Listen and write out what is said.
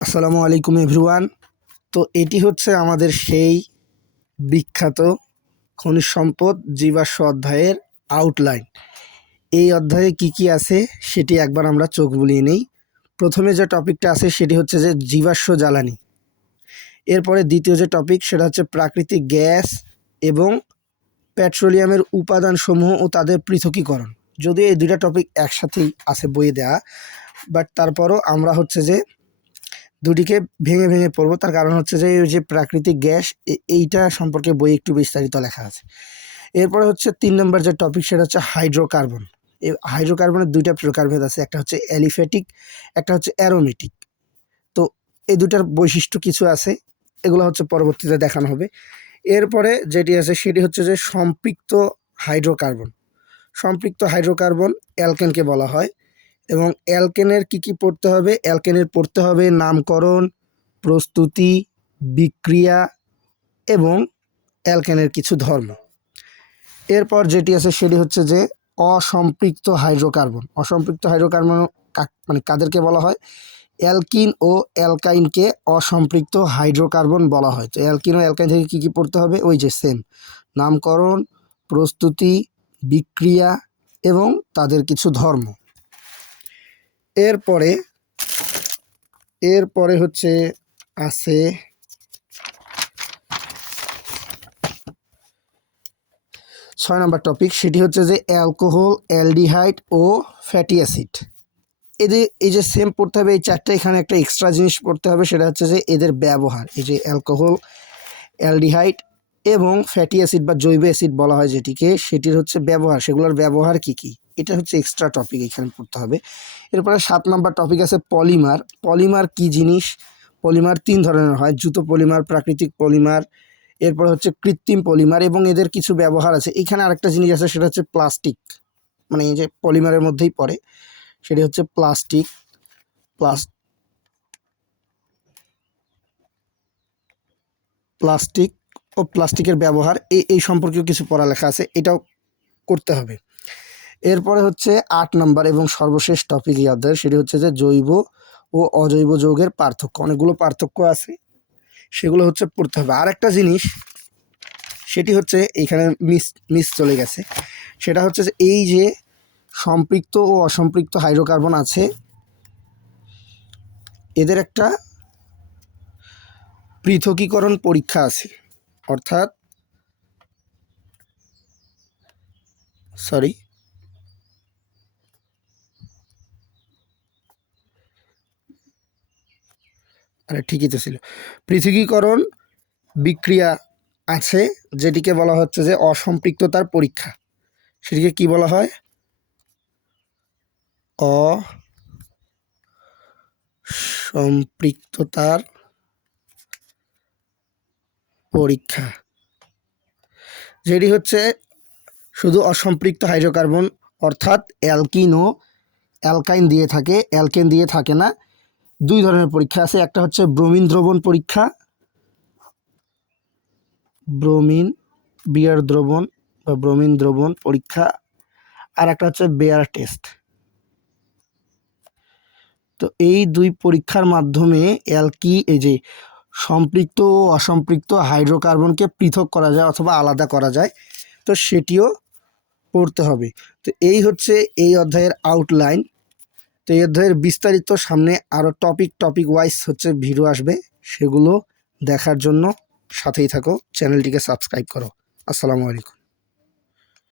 আসসালামু আলাইকুম এভরিওয়ান। তো এটি হচ্ছে আমাদের সেই বিখ্যাত খনিজ সম্পদ জীবাশ্ম অধ্যায়ের আউটলাইন। এই অধ্যায়ে কি কি আছে সেটি একবার আমরা চোখ বুলিয়ে নেই। প্রথমে যে টপিকটা আছে সেটি হচ্ছে যে জীবাশ্ম জ্বালানি। এরপরে দ্বিতীয় যে টপিক সেটা হচ্ছে প্রাকৃতিক গ্যাস এবং পেট্রোলিয়ামের উপাদানসমূহ ও তাদের পৃথকীকরণ। যদিও এই দুইটা টপিক একসাথেই আছে বইয়ে দেওয়া, বাট তারপরও আমরা হচ্ছে যে দুটিকে ভেঙে ভেঙে পড়বো। তার কারণ হচ্ছে যে এই যে প্রাকৃতিক গ্যাস এইটা সম্পর্কে বই একটু বিস্তারিত লেখা আছে। এরপরে হচ্ছে 3 নম্বর যে টপিক সেটা হচ্ছে হাইড্রোকার্বন। এই হাইড্রোকার্বনের দুইটা প্রকারভেদ আছে, একটা হচ্ছে অ্যালিফ্যাটিক, একটা হচ্ছে অ্যারোমেটিক। তো এই দুটার বৈশিষ্ট্য কিছু আছে, এগুলো হচ্ছে পরবর্তীতে দেখানো হবে। এরপরে যেটি আছে সেটি হচ্ছে যে সম্পৃক্ত হাইড্রোকার্বন। সম্পৃক্ত হাইড্রোকার্বন অ্যালকেনকে বলা হয়। এবং অ্যালকেনের কি পড়তে হবে? অ্যালকেনের পড়তে হবে নামকরণ, প্রস্তুতি, বিক্রিয়া এবং অ্যালকেনের কিছু ধর্ম। এরপর যেটি আছে সেটি হচ্ছে যে অসম্পৃক্ত হাইড্রোকার্বন। অসম্পৃক্ত হাইড্রোকার্বন মানে কাদেরকে বলা হয়? অ্যালকিন ও অ্যালকাইনকে অসম্পৃক্ত হাইড্রোকার্বন বলা হয়। তো অ্যালকিন ও অ্যালকাইন থেকে কী পড়তে হবে? ওই যে সেম নামকরণ, প্রস্তুতি, বিক্রিয়া এবং তাদের কিছু ধর্ম। এরপরে হচ্ছে আছে 6 নম্বর টপিক, সেটি হচ্ছে যে অ্যালকোহল, অ্যালডিহাইড ও ফ্যাটি অ্যাসিড। এই যে সেম পড়তে হবে, এই চারটা এখানে একটা এক্সট্রা জিনিস পড়তে হবে, সেটা হচ্ছে যে এদের ব্যবহার। এই যে অ্যালকোহল, অ্যালডিহাইড এবং ফ্যাটি অ্যাসিড বা জৈব অ্যাসিড বলা হয় যেটিকে, সেটির হচ্ছে ব্যবহার, সেগুলোর ব্যবহার কি কি, এটা হচ্ছে এক্সট্রা টপিক এখানে পড়তে হবে। এরপরে 7 নম্বর টপিক আছে পলিমার। পলিমার কি জিনিস? পলিমার 3 ধরনের হয়, জুতো পলিমার, প্রাকৃতিক পলিমার, এরপর হচ্ছে কৃত্রিম পলিমার, এবং এদের কিছু ব্যবহার আছে। এখানে আরেকটা জিনিস আছে সেটা হচ্ছে প্লাস্টিক, মানে এই যে পলিমারের মধ্যেই পড়ে, সেটি হচ্ছে প্লাস্টিক। প্লাস্টিক ও প্লাস্টিকের ব্যবহার এই সম্পর্কেও কিছু পড়ালেখা আছে, এটাও করতে হবে। এরপরে হচ্ছে 8 নম্বর এবং সর্বশেষ টপিক ইয়াদের, সেটি হচ্ছে যে জৈব ও অজৈব যৌগের পার্থক্য। অনেকগুলো পার্থক্য আছে, সেগুলো হচ্ছে পড়তে হবে। আর একটা জিনিস সেটি হচ্ছে এইখানে মিস চলে গেছে, সেটা হচ্ছে যে এই যে সম্পৃক্ত ও অসম্পৃক্ত হাইড্রোকার্বন আছে, এদের একটা পৃথকীকরণ পরীক্ষা আছে। অর্থাৎ ঠিকই তো ছিল, পৃথকীকরণ বিক্রিয়া আছে যেটিকে বলা হচ্ছে যে অসম্পৃক্ততার পরীক্ষা। সেটিকে কি বলা হয়? অসম্পৃক্ততার পরীক্ষা, যেটি হচ্ছে শুধু অসম্পৃক্ত হাইড্রোকার্বন, অর্থাৎ অ্যালকিন ও অ্যালকাইন দিয়ে থাকে, অ্যালকেন দিয়ে থাকে না। 2 ধরনের পরীক্ষা আছে, একটা হচ্ছে ব্রোমিন দ্রবণ পরীক্ষা, বিয়ার দ্রবণ বা ব্রোমিন দ্রবণ পরীক্ষা, আর একটা হচ্ছে বেয়ার টেস্ট। তো এই 2 পরীক্ষার মাধ্যমে এই যে সম্পৃক্ত ও অসম্পৃক্ত হাইড্রোকার্বনকে পৃথক করা যায় অথবা আলাদা করা যায়, তো সেটিও পড়তে হবে। তো এই হচ্ছে এই অধ্যায়ের আউটলাইন। তো এই অধ্যায়ের বিস্তারিত সামনে আরও টপিক ওয়াইজ হচ্ছে ভিডিও আসবে, সেগুলো দেখার জন্য সাথেই থাকো, চ্যানেলটিকে সাবস্ক্রাইব করো। আসসালামু আলাইকুম।